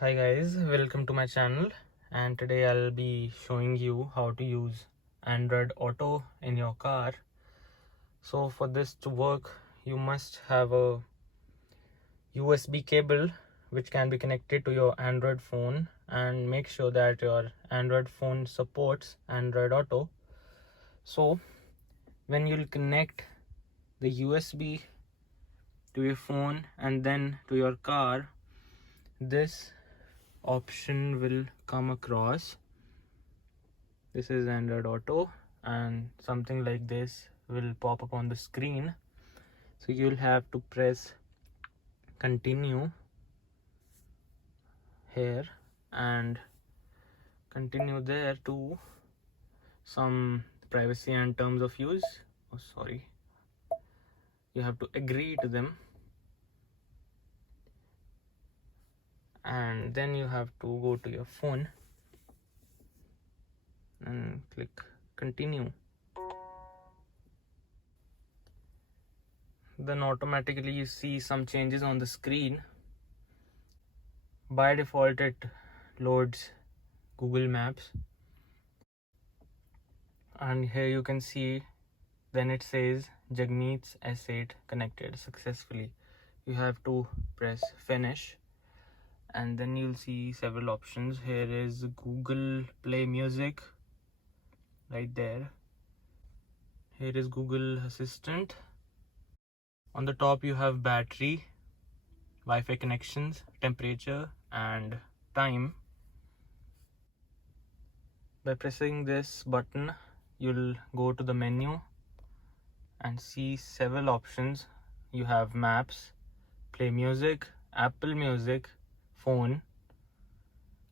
Hi guys, welcome to my channel, and today I'll be showing you how to use Android Auto in your car. So for this to work, you must have a USB cable which can be connected to your Android phone, and make sure that your Android phone supports Android Auto. So when you'll connect the USB to your phone and then to your car, this option will come across. This is Android Auto, and something like this will pop up on the screen. So you'll have to press continue here and continue there to some privacy and terms of use. Oh, sorry. You have to agree to them, and then you have to go to your phone and click continue. Then automatically you see some changes on the screen. By default it loads Google Maps, and here you can see then it says Jagmeet's S8 connected successfully. You have to press finish, and then you'll see several options. Here is Google Play Music right there. Here is Google Assistant. On the top you have battery, Wi-Fi connections, temperature and time. By pressing this button, you'll go to the menu and see several options. You have maps, play music, Apple Music, phone,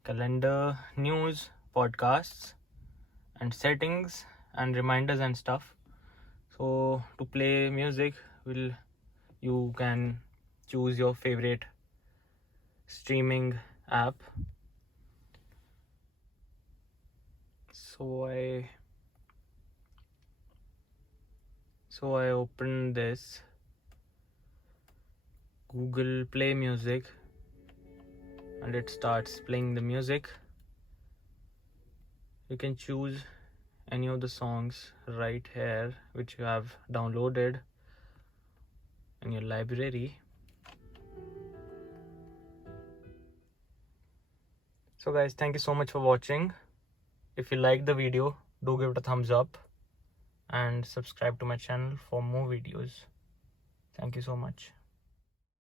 calendar, news, podcasts, and settings and reminders and stuff. So to play music, you can choose your favorite streaming app. So I open this Google Play Music and it starts playing the music. You can choose any of the songs right here which you have downloaded in your library. So guys, thank you so much for watching. If you like the video, do give it a thumbs up and subscribe to my channel for more videos. Thank you so much.